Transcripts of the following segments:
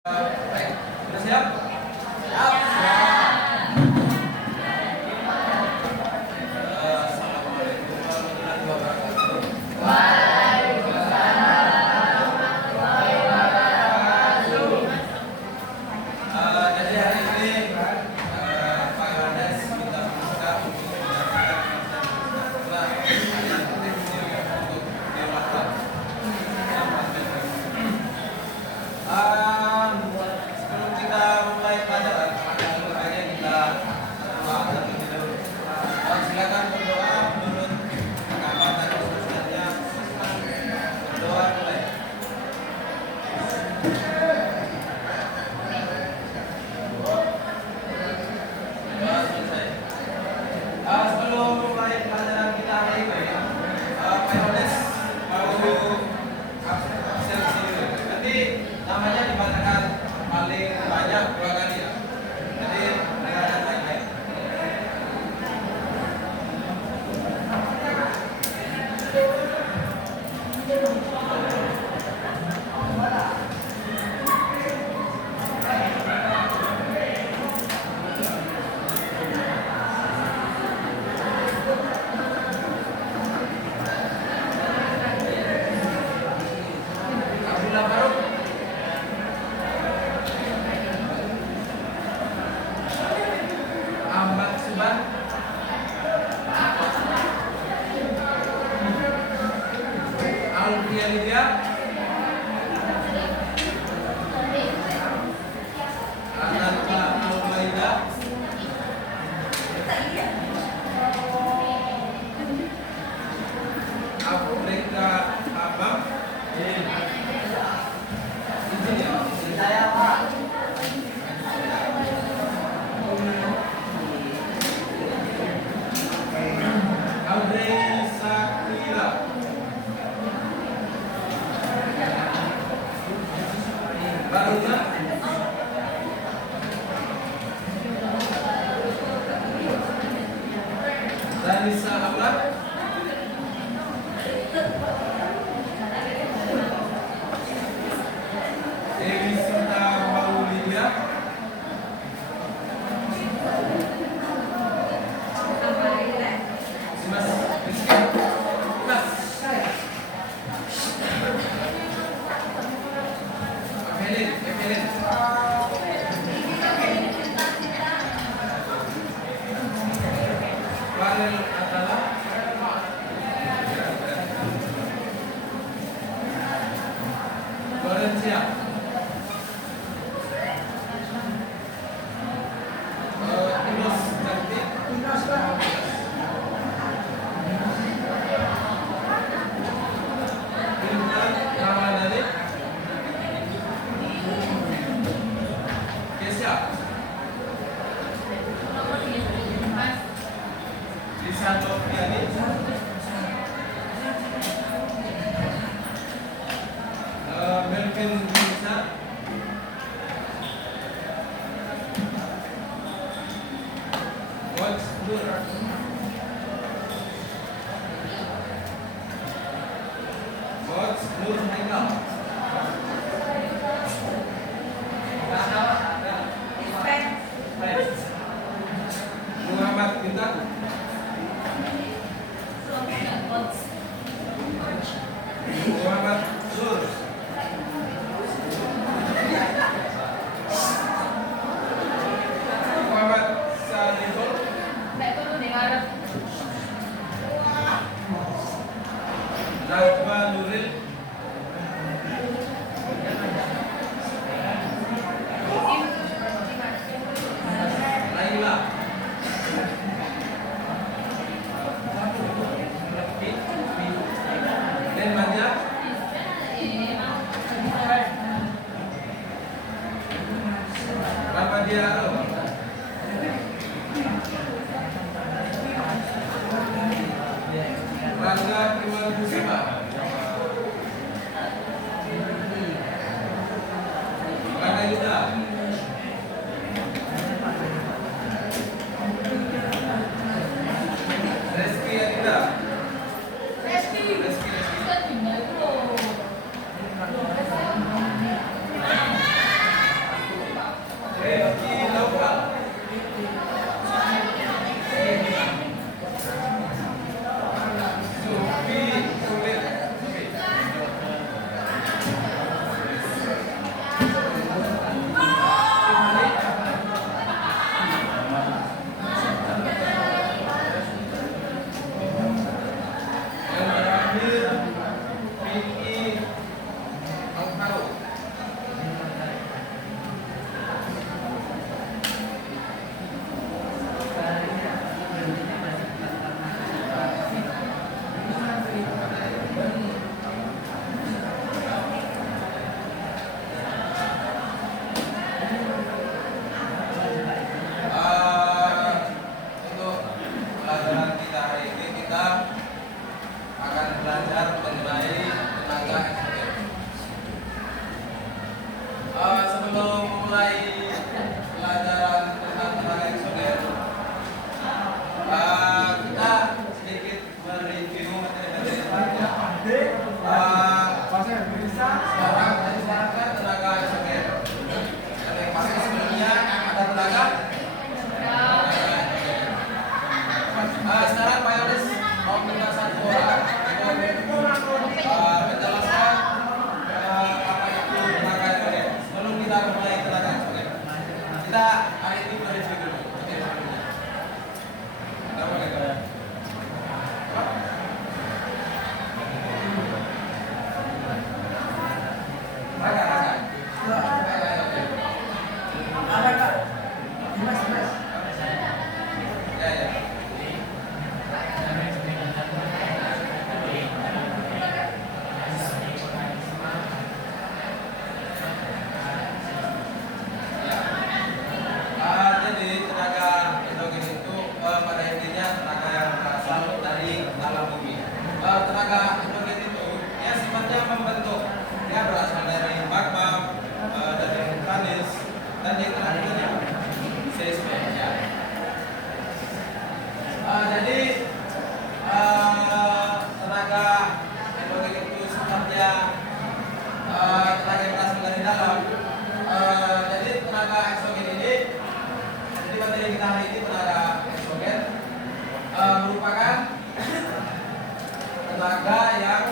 Baik, sudah siap? Siap. Assalamualaikum warahmatullahi wabarakatuh. Jadi hari ini Pak Yohanes minta kita untuk menyampaikan yang kecil untuk dewasa. Sebelum kita mulai pelajaran, langsung aja kita doa terlebih dahulu. Silakan berdoa menurut agama dan Ustaznya. Berdoa mulai. Doa selesai. Sebelum mulai pelajaran kita hari ini, Pak Yohanes mau absen dulu. Nanti namanya dibacakan paling banyak 2 kali ya. Jadi dengarkan baik-baik. Abdullah Faruk. Ahmad Suban. Alfia Lydia. Ananta Almaida. Afrika Abang. Izin ya, izin saya Pak. Audrey Sakila. Baruna. Danisa Ablah. Dewi Sinta Maulidia. Mas Rizky. Mas. Evelyn. Farel Atala. Florencia. Inos Cantik. Intan Ramadhani. Kesya. Lisa Noviani. Melvin Nisa. Coach Nur. Coach Nur Haikal. Muhammad Bintang. Muhammad Zur. Muhammad Salihul. Najwa Nuril. Laila. Dan banyak Ramadia Arum. Rangga Iwan Kusuma. Rangga Yuda. Reski Adinda. Reski. Kita hari ini mereview dulu. Oke, sebelumnya. Kita mulai ke jadi tenaga endogen itu pada intinya tenaga yang berasal dari dalam bumi. Tenaga endogen itu ya sifatnya membentuk, dia berasal dari magma, dari vulkanis, dan yang terakhirnya seismik. Ya. Jadi tenaga endogen itu sifatnya tenaga yang berasal dari dalam. Jadi tenaga eksogen ini, jadi materi kita hari ini tenaga eksogen merupakan tenaga yang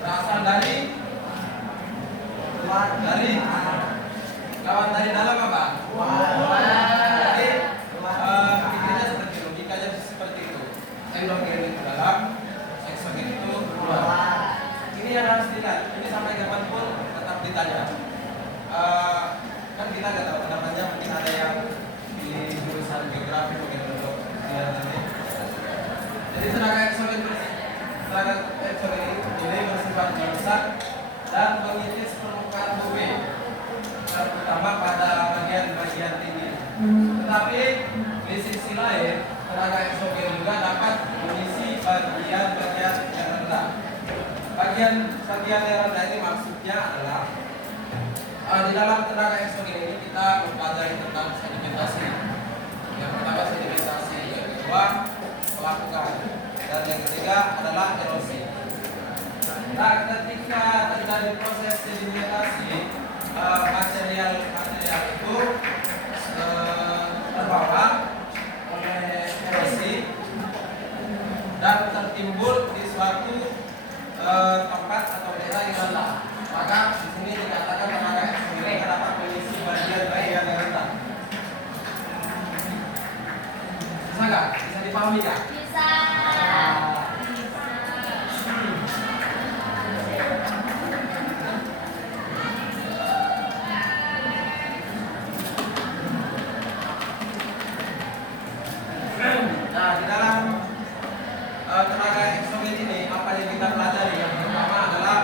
berasal dari lawan dari dalam apa? Jadi pikirnya seperti logikanya seperti itu. Endogen itu dalam, eksogen itu luar. Ini yang harus dilihat. Ini sampai kapanpun tetap ditanya. Kan kita nggak tahu namanya, mungkin ada yang di jurusan geografi mungkin untuk lihat nanti. Jadi tenaga eksogen ini bersifat merusak dan mengiris permukaan bumi, terutama pada bagian-bagian tinggi. Tetapi di sisi lain, tenaga eksogen juga dapat mengisi bagian-bagian yang rendah. Bagian yang rendah ini maksudnya adalah di dalam tenaga eksogen ini kita mempelajari tentang sedimentasi. Yang pertama sedimentasi, yang kedua pelapukan, dan yang ketiga adalah erosi. Nah, ketika terjadi proses sedimentasi, material itu terbawa oleh erosi dan tertimbul di suatu tempat atau daerah yang rendah. Maka di sini dikatakan tenaga eksogen dapat mengisi bagian-bagian yang rendah. Bisa nggak? Bisa dipahami nggak? Bisa. Nah, di dalam tenaga eksogen ini apa yang kita pelajari? Yang pertama adalah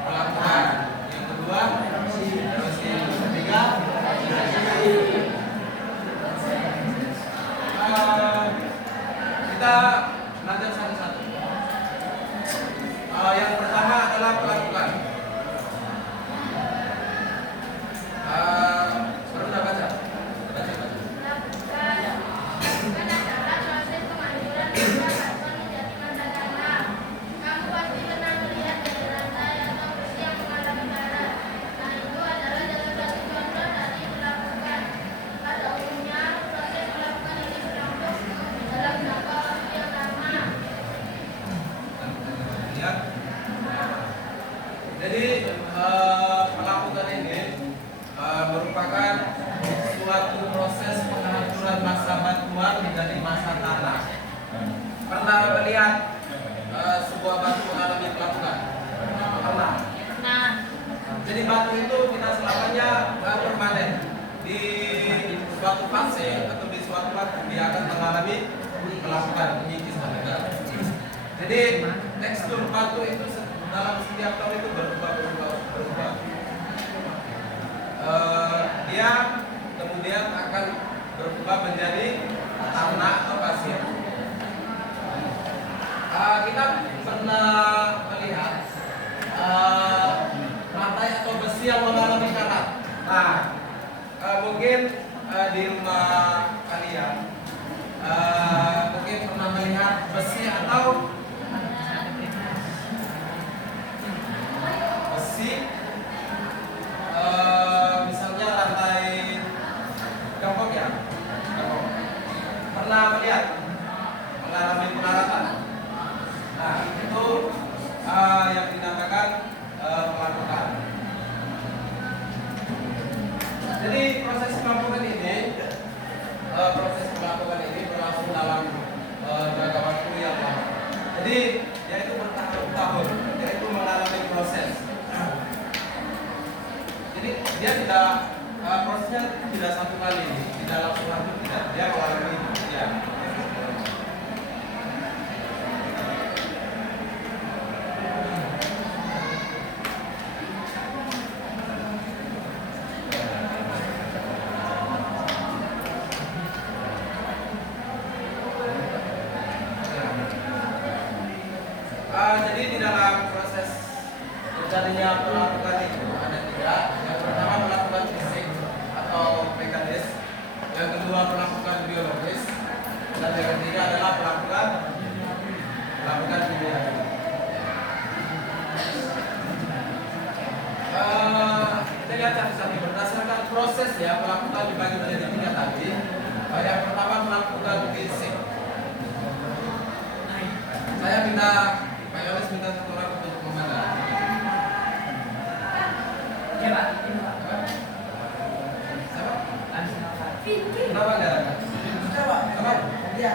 pelapukan, yang kedua erosi, yang ketiga kita belajar satu-satu. Yang pertama adalah pelapukan. Pernah baca? Kamu pasti pernah melihat dari lantai atau kursi yang mengalami karat. Nah, itu adalah salah satu contoh dari pelapukan. Pada umumnya, proses pelapukan ini berlangsung dalam jangka waktu yang lama. Ya. Jadi pelapukan ini merupakan suatu proses penghancuran massa batuan menjadi massa tanah. Pernah melihat sebuah batu mengalami pelapukan? Pernah. Nah, Jadi batu itu tidak selamanya permanen. Di suatu fase atau di suatu waktu dia akan mengalami pelapukan, mengikis dan negara. Jadi tekstur batu itu dalam setiap tahun itu berubah. Dia kemudian akan berubah menjadi tanah atau pasir. Kita pernah melihat lantai atau besi yang mengalami karat. Nah, mungkin di rumah kalian mungkin pernah melihat besi atau misalnya lantai gembok ya, gembok. Pernah melihat mengalami penaratan. Nah, itu yang dinamakan pelapukan. Jadi proses pelapukan ini proses pelakukan ini berlangsung dalam jangka waktu yang lama. Jadi dia itu bertahun-tahun, dia itu mengalami proses. Jadi dia tidak prosesnya tidak satu kali, tidak langsung lanjut, tidak. Dia mengalami ya. Jadi di dalam proses terjadinya pelakukan itu ada tiga. Yang pertama melakukan fisik atau mekanis, yang kedua melakukan biologis, dan yang ketiga adalah melakukan kimia. Kita lihat satu-satu berdasarkan proses ya, melakukan dibagi menjadi tiga tadi. Yang pertama melakukan fisik. Saya minta Pak Yoris minta satu orang untuk memandang. Ya Pak. Siapa? Kenapa enggak? Coba. Apa? Dia.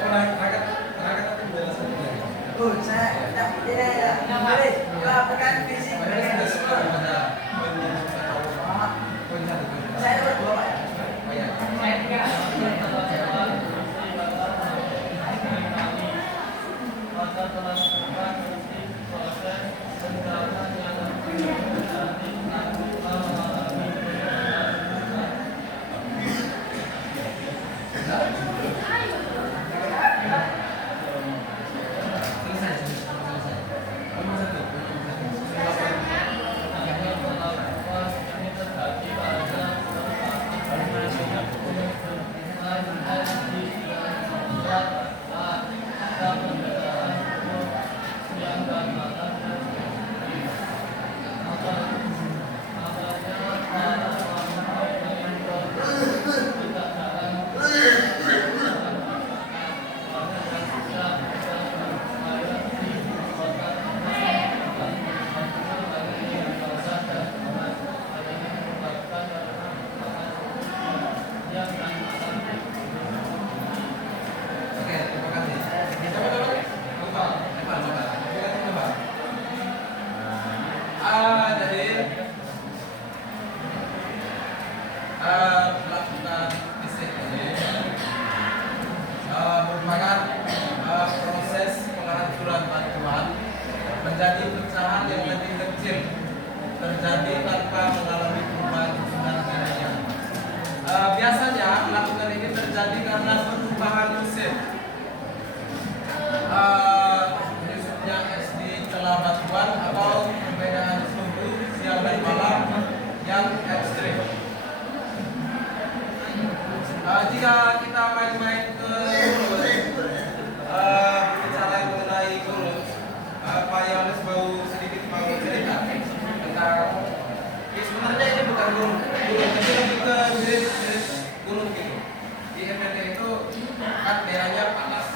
Oh, rakyat tapi beda sendiri. Oh, saya tidak ya. Jadi, lakukan fisik. Pak Yoris sudah semua pada Saya berdua Pak. Oh ya. Saya tiga. Oke, terima kasih. Jadi melakukan fisik ini merupakan proses penghancuran batuan menjadi pecahan yang lebih kecil, terjadi tanpa mengalami perubahan susunan kimia. Biasanya melakukan ini terjadi karena perubahan mesin. Menyusutnya es di celah batuan atau perbedaan suhu siang dan malam yang ekstrim. Jika kita main-main ke bicara mengenai Gurun, Pak Yohanes mau cerita tentang sebenarnya ini bukan gunung, tapi lebih ke mirip gunung gitu. Di FND itu kan daerahnya panas,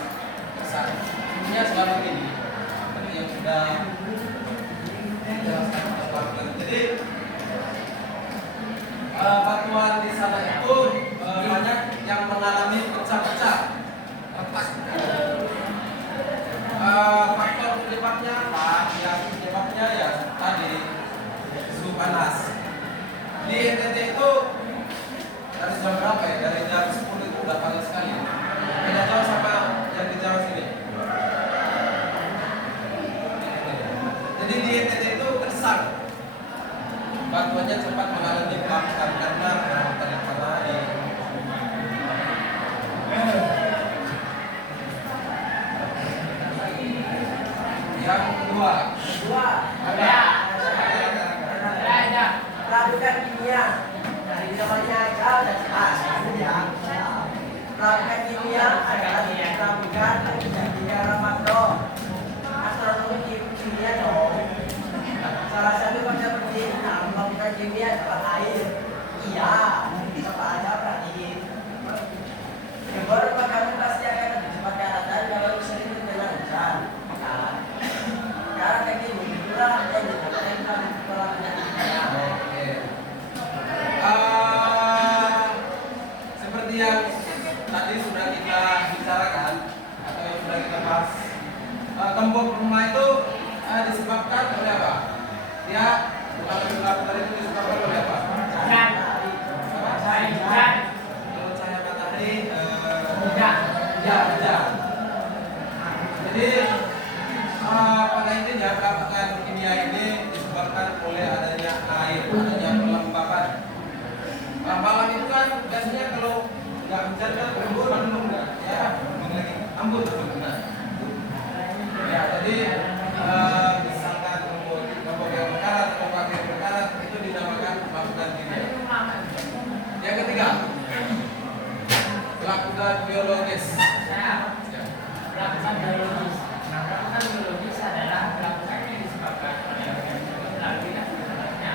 besar, suhunya selalu tinggi. Seperti yang sudah dijelaskan Pak. Jadi batuan di sana itu banyak yang mengalami pecah-pecah, retak. Faktor penyebabnya apa? Yang penyebabnya ya tadi suhu panas. Di NTT itu dari jam berapa ya? Dari jam 10 itu udah panas sekali. Beda jauh sama yang di Jawa sini. Jadi di NTT itu kesan batuannya cepat mengalami pelapukan karena perawatan yang matahari. Yang kedua Ada. Lakukan kimia dari zamannya jauh dan pas ya. Lakukan kimia adalah melakukan sejarah makro astronomi kimia dong. Salah satu konsep penting dalam melakukan kimia adalah air. Iya, apa ada berarti. Beberapa kamu pasti akan lebih cepat daratan kalau sering terkena hujan. Karena kayak gini, itulah yang dikatakan kami melakukan kimia. seperti nggak hujan kan embun nggak ya embun lagi embun benar. Ya tadi misalkan kelompok yang berkarat kelompok yang berkarat itu dinamakan melakukan kimia. Yang ketiga melakukan biologis. Melakukan biologis. Nah, melakukan biologis adalah melakukan yang disebabkan oleh organisme melalui aktivitasnya.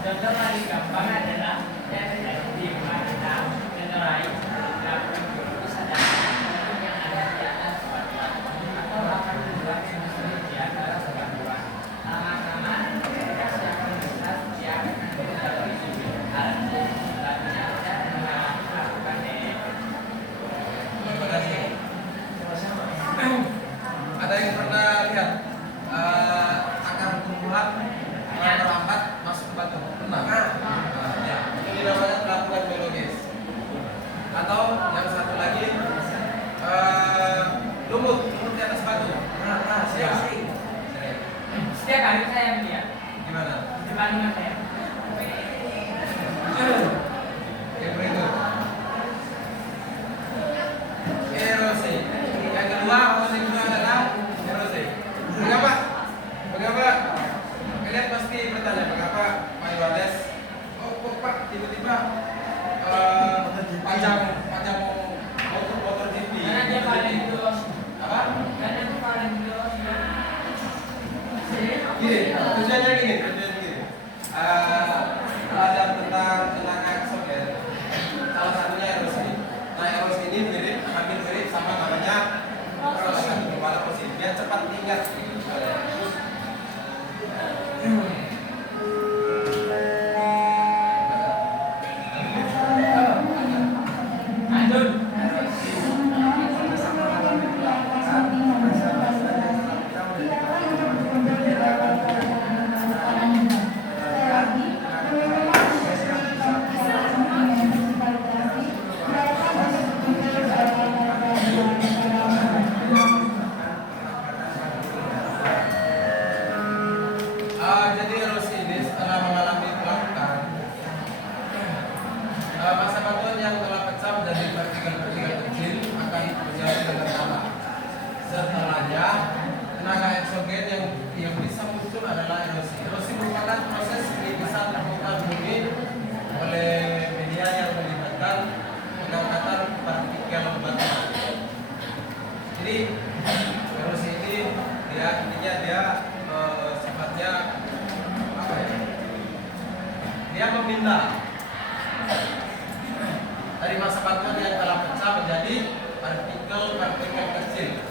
Contoh paling gampang adalah yang terjadi di rumah kita. Contoh lain, melakukan biologis adalah melakukan yang ada di atas batuan atau akan membuat industri di atas batuan. Lama-lama aktivitas yang membesar yang menjadi hal selanjutnya adalah melakukan Terima kasih. Ada yang pernah lihat akar tumbuhan merambat masuk ke batu? Pernah? Ya. Itu dinamanya melakukan biologis. Atau yang satu lagi lumut di atas batu. Ya. setiap kali saya melihat Gimana? di depan saya. Yang berikut. Erosi. Yang kedua adalah erosi. Mengapa? Kalian pasti bertanya mengapa Pak Yohanes? Kok Pak tiba-tiba panjang motor GP? Karena dia paling luas. Apa? Karena dia paling luas. Tujuannya gini. Belajar tentang tenaga eksogen. Salah satunya erosi. Nah erosi ini hampir mirip sama namanya erosi pada posisi dia cepat ingat. Lanjut. Jadi erosi ini setelah mengalami kelangkaan masa batuan yang telah pecah menjadi partikel-partikel kecil akan menjadi dengan tanah. Setelahnya tenaga eksogen yang bisa muncul adalah erosi. Erosi merupakan proses penipisan permukaan bumi oleh media yang melibatkan pengangkatan partikel batuan. Jadi erosi ini intinya dia sifatnya apa ya? Dia memindah dari masa batuan yang telah pecah menjadi partikel kecil.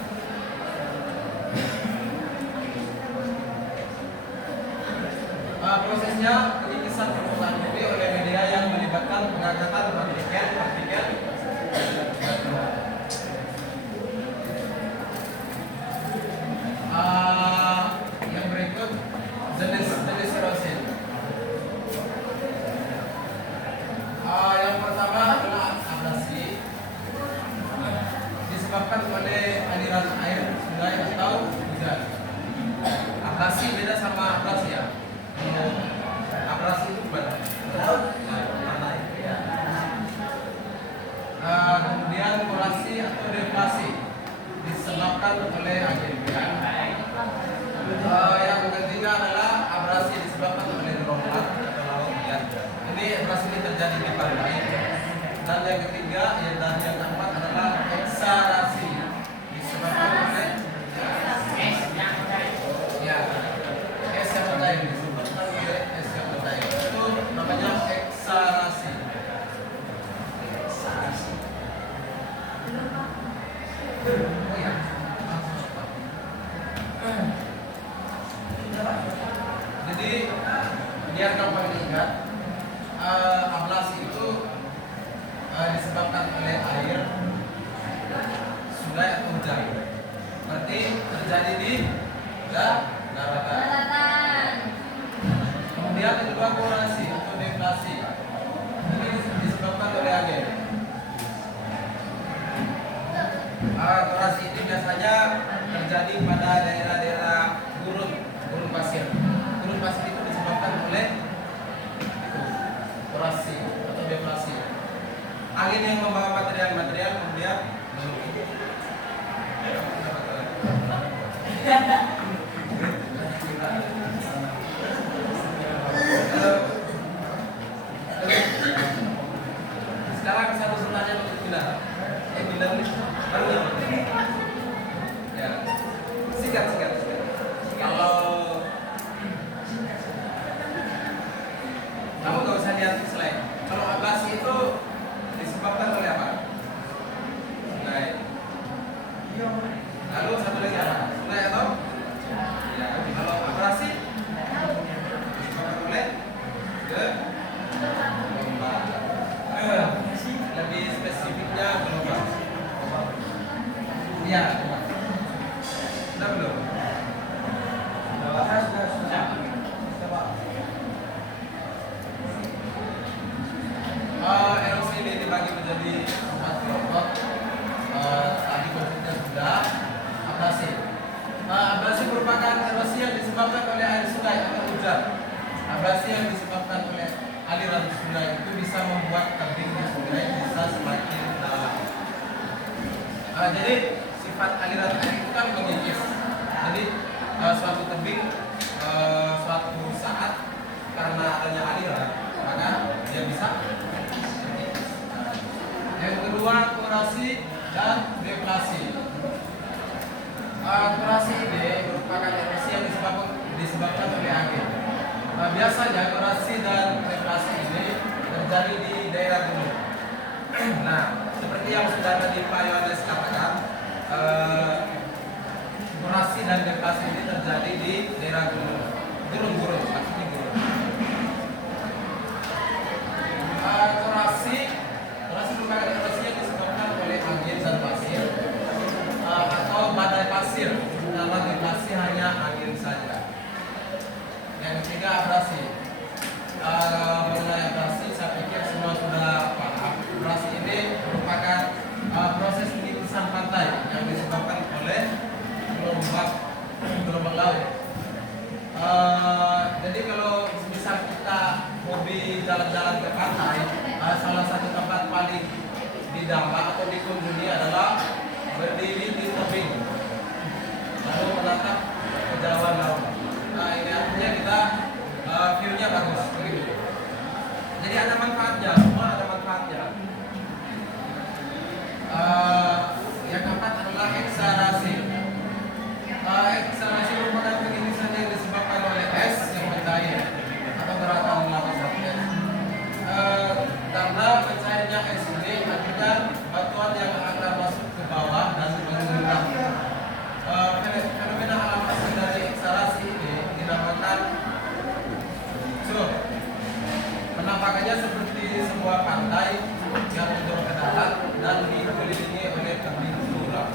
Prosesnya penipisan permukaan bumi oleh media yang melibatkan pengangkatan partikel batuan. Yang berikut jenis erosi. Yang pertama adalah abrasi, disebabkan oleh aliran air sungai atau hujan. Abrasi beda sama abrasi ya. Abrasi itu gimana? Kemudian korasi atau deflasi disebabkan oleh angin. Yang ketiga adalah abrasi disebabkan oleh gelombang atau laut ya. Ini abrasi ini terjadi di pantai. Dan yang ketiga dan yang keempat adalah eksarasi disebabkan oleh es yang mencair disebabkan oleh es yang mencair. Itu namanya eksarasi. Oh ya. Jadi biar gampang diingat, ablasi itu disebabkan oleh air, sungai atau hujan. Berarti terjadi di daratan. Kemudian yang kedua korasi atau deflasi. Ini disebabkan oleh angin. Korasi ini biasanya terjadi pada daerah-daerah gurun pasir. Gurun pasir itu disebabkan oleh korasi atau deflasi. angin yang membawa material-material kemudian sekarang satu pertanyaan untuk Bila. Bila nih, baru ya. Sikat. Kalau kamu nggak usah lihat slide. Kalau ablasi itu disebabkan oleh apa? Baik. Lalu satu lagi apa? Sungai atau? Ya. Kalau abrasi disebabkan oleh gelombang. Lebih spesifiknya gelombang. Iya. Sudah belum? Erosi ini dibagi menjadi 4 kelompok. Tadi konfliknya sudah abrasi. Abrasi merupakan erosi yang disebabkan oleh air sungai atau hujan. Abrasi yang disebabkan oleh aliran sungai itu bisa membuat tebing di sungai bisa semakin dalam. Jadi sifat aliran air itu kan mengikis. Jadi suatu tebing suatu saat karena adanya aliran maka dia bisa mengikis. Yang kedua korasi dan deflasi. Korasi ini merupakan erosi yang disebabkan oleh angin. Biasanya korasi dan deflasi ini terjadi di daerah gunung. Nah, seperti yang sudah tadi Pak Yohanes katakan, korasi dan deflasi ini terjadi di daerah gunung. Gurun, maksudnya gurun. Korasi merupakan erosi yang disebabkan oleh angin dan pasir atau badai pasir. Dalam deflasi hanya angin saja. Yang ketiga abrasi. Mengenai abrasi saya pikir semua sudah paham. Abrasi ini merupakan proses pengikisan pantai yang disebabkan oleh gelombang laut. Jadi kalau misal kita hobi jalan-jalan ke pantai, salah satu tempat paling didamba atau dikunjungi adalah berdiri di tebing lalu menatap kejauhan laut. Nah, ini artinya kita view-nya bagus begitu. Jadi ada manfaatnya, semua ada manfaatnya. Yang keempat adalah ekshalasi. Ekshalasi merupakan pengikisan yang disebabkan oleh es yang mencair atau gerakan lava es. Karena mencairnya es ini akhirnya batuan yang akan masuk ke bawah dan menggerak. Fenomena alam asli dari ekshalasi ini dinamakan sur. Penampakannya seperti sebuah pantai yang menjorok ke darat dan dikelilingi oleh tebing suram.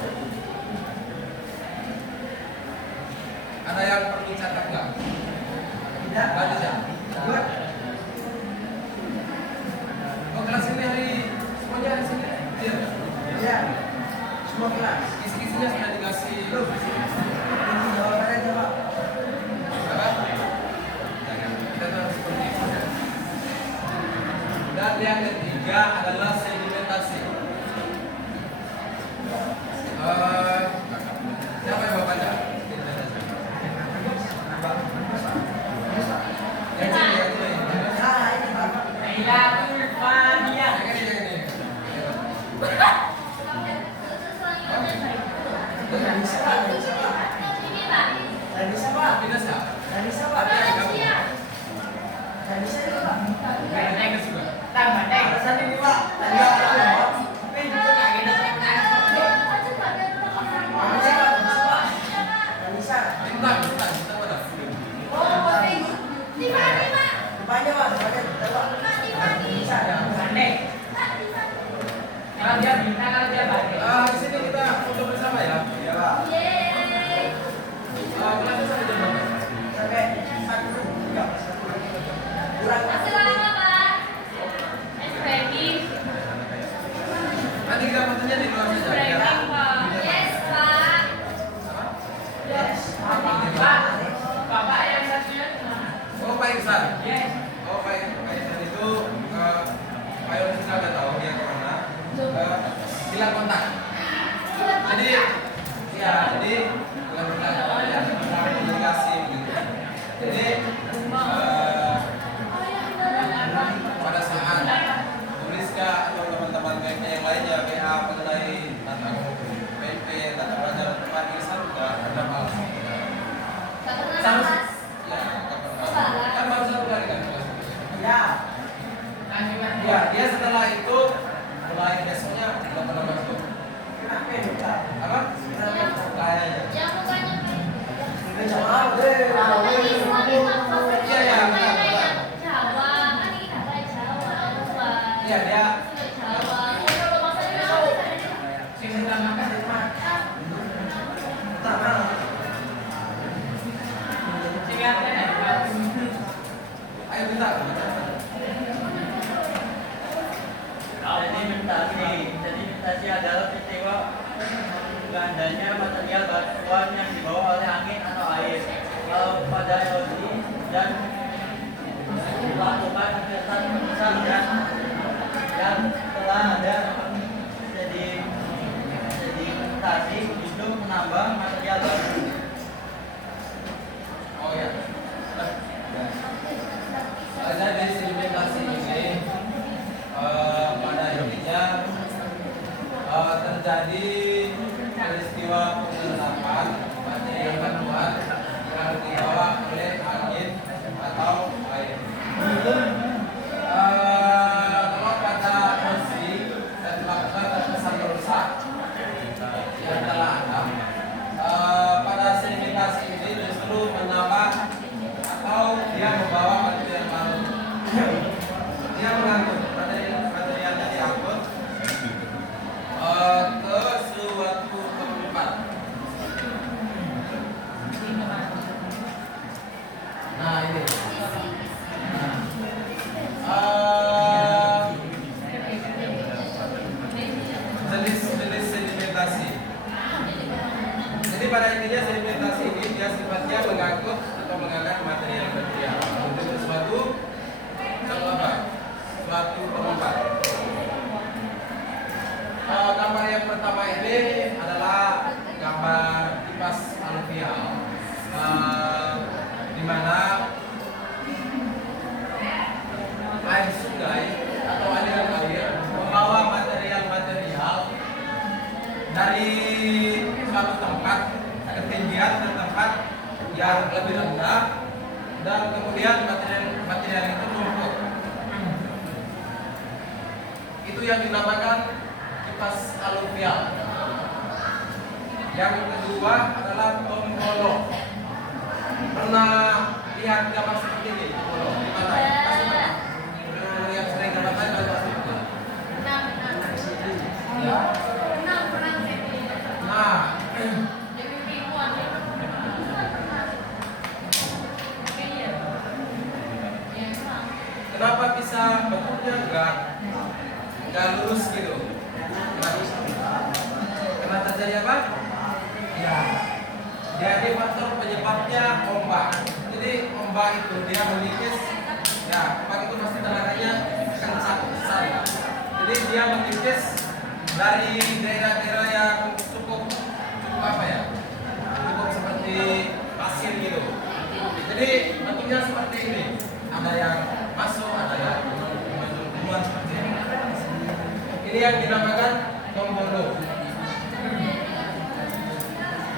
Ada yang perlu catat nggak? Tidak. Ada ya? Oh, kelas ini hari semuanya hari sini? Iya. Ya, semua kelas. Kisi-kisinya sudah dikasih belum? Jawabannya coba. Apa? Jangan. Kita harus seperti itu. Dan yang ketiga adalah sedimentasi. Siapa yang mau baca? Yang ini. Nah, ini Pak. Lailatul Fania. Yang ini. Dari siapa? Minus ya? Dari siapa? Dari siapa, Pak? Bandeng juga. Tambah deng. Alasan ini, Pak. Tadi apa, Pak? Bintang mana? Rupanya, Pak. Rupanya, Pak. Bisa, ya. Bandeng. Kalau dia bintang, kalau dia bandeng. Di sini kita foto bersama ya. Iya, Pak. Kelasnya sampai jam berapa? Sampai 1:03. Kurang. Nanti kita fotonya di luar saja. Ya. Bapak yang satunya. Oh, Pak Irsan. Yes. Oh, Pak Irsan itu ya. Ya, dia setelah itu mulai besoknya nggak pernah masuk. Kenapa ya? Apa? Kayaknya. Yang mukanya Ini jawab deh. Iya, iya, benar, benar. Jawa, kan ini kakak Jawa, Jawa. Iya, dia Jawa. Kalau maksudnya apa? Sini makan di rumah. Tangan. Sini apa ya? ayo bentar. Jadi mutasi adalah peristiwa gandanya material batuan yang dibawa oleh angin atau air. Kalau pada erosi dan melakukan aktivitas besar dan telah ada sedimentasi justru menambah material baru. Oh ya. Jadi sedimentasi ini pada intinya terjadi peristiwa pengendapan material batuan yang dibawa oleh angin atau air. Kalau pada erosi dan melakukan terkesan merusak yang telah ada, pada sedimentasi ini justru menambah atau dia membawa material baru. Dia mengangkut materialnya diangkut ke suatu tempat. Nah ini. Jenis sedimentasi. Jadi pada intinya sedimentasi ini dia sifatnya mengangkut atau mengangkat material-material untuk suatu tempat. Gambar yang pertama ini adalah gambar kipas aluvial, di mana air sungai atau aliran air membawa material-material dari suatu tempat ketinggian ke tempat yang lebih rendah dan kemudian material itu numpuk. Itu yang dinamakan kipas aluvial. Yang kedua adalah tombolo. Pernah lihat gambar seperti ini? Tombolo di mana? Pernah lihat sering gambar tadi gambar seperti ini? Ya. Nah, kenapa bisa bentuknya enggak lurus gitu? Karena terjadi apa? Ya. Jadi faktor penyebabnya ombak. Jadi ombak itu dia mengikis. Ya, ombak itu pasti tenaganya kencang besar ya. Jadi dia mengikis dari daerah-daerah yang cukup apa ya? Cukup seperti pasir gitu. Jadi bentuknya seperti ini. Ada yang masuk, ada yang keluar seperti ini. Ini yang dinamakan tombolo.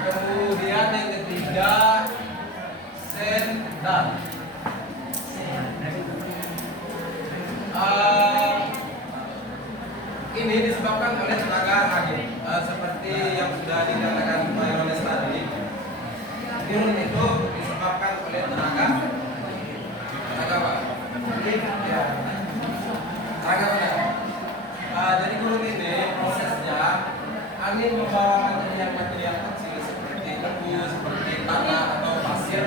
Kemudian yang ketiga sendal. Ini disebabkan oleh tenaga angin, seperti yang sudah dikatakan oleh Yohanes tadi. Gurun itu disebabkan oleh tenaga apa? Ya. Tenaga udara. Jadi gurun ini prosesnya angin membawa material kecil seperti debu, seperti tanah atau pasir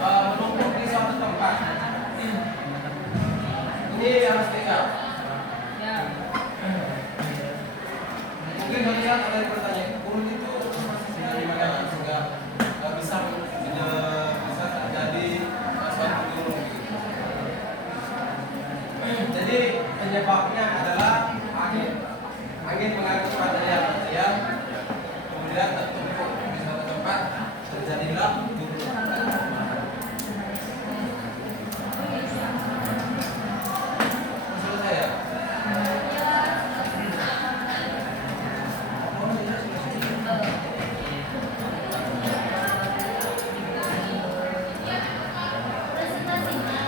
menumpuk di suatu tempat. Ini harus diingat. Mungkin melihat ada yang bertanya, gurun itu prosesnya gimana sehingga bisa terjadi suatu gurun gitu. Jadi penyebabnya adalah angin. Angin mengangkut material, kemudian tertumpuk di suatu tempat, terjadilah gurun. Selesai ya? Presentasinya.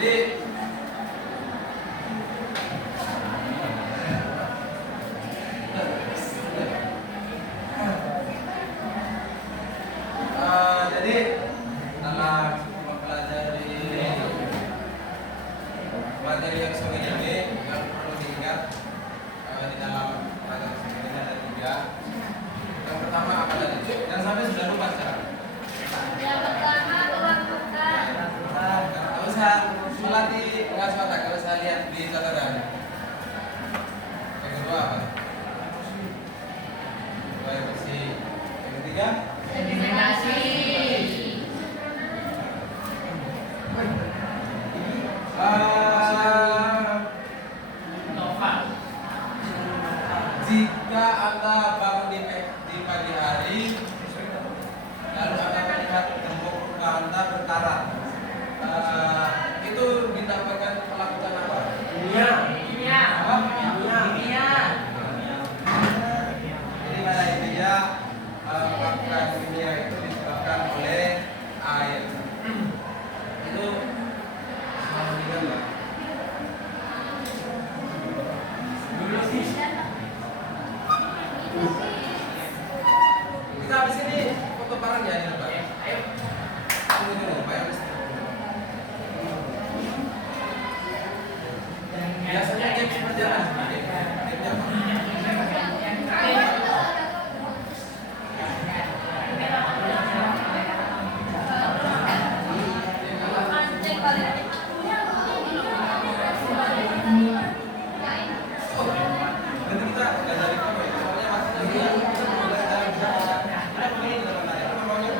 Jadi jadi dalam mempelajari materi yang sore ini yang perlu diingat di dalam pelajaran sore ini ada 3. Yang pertama apa tadi? Yang sampai sudah lupa sekarang. Yang pertama ruang buka. Kalau usah melatih nggak suara, kalau saya lihat di catatan. Yang kedua apa? Yang bersih. Yang ketiga? Sedimentasi. Nova. Jika Anda bangun di pagi hari, lalu Anda melihat tembok rumah Anda berkarat, itu dinamakan melakukan apa? Kimia. Kimia. Apa? Kimia. Jadi pada intinya melakukan kimia itu disebabkan oleh air. Itu selalu diingat Pak. Kita habis ini foto bareng ya ini Pak. Ayo. Tunggu dulu Pak ya. Biasanya game seperti apa? Gamenya apa? Nanti kita dari apa ya? Soalnya maksudnya ada begini dalam tadi. Apa namanya?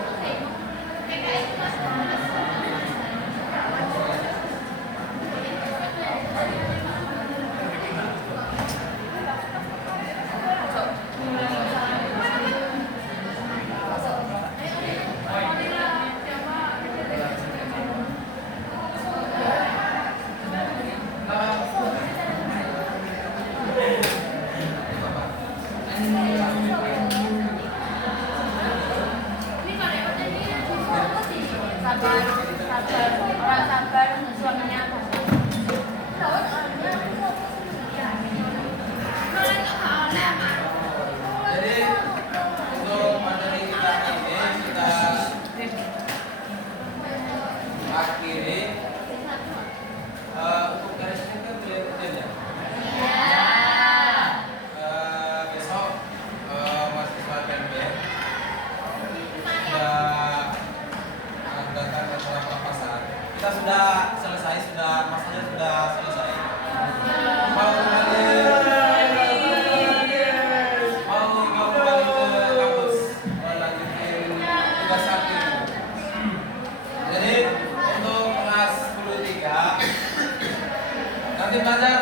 Sabar, orang sabar suaminya apa? Jadi untuk materi kita ini kita akhiri. Untuk garisnya kan boleh ya. Besok mahasiswa PMB sudah datang ke beberapa pasar. Kita sudah selesai, masanya sudah selesai. Mau kembali ke kampus melanjutkan tugas akhir. Jadi untuk kelas 10-3 nanti belajar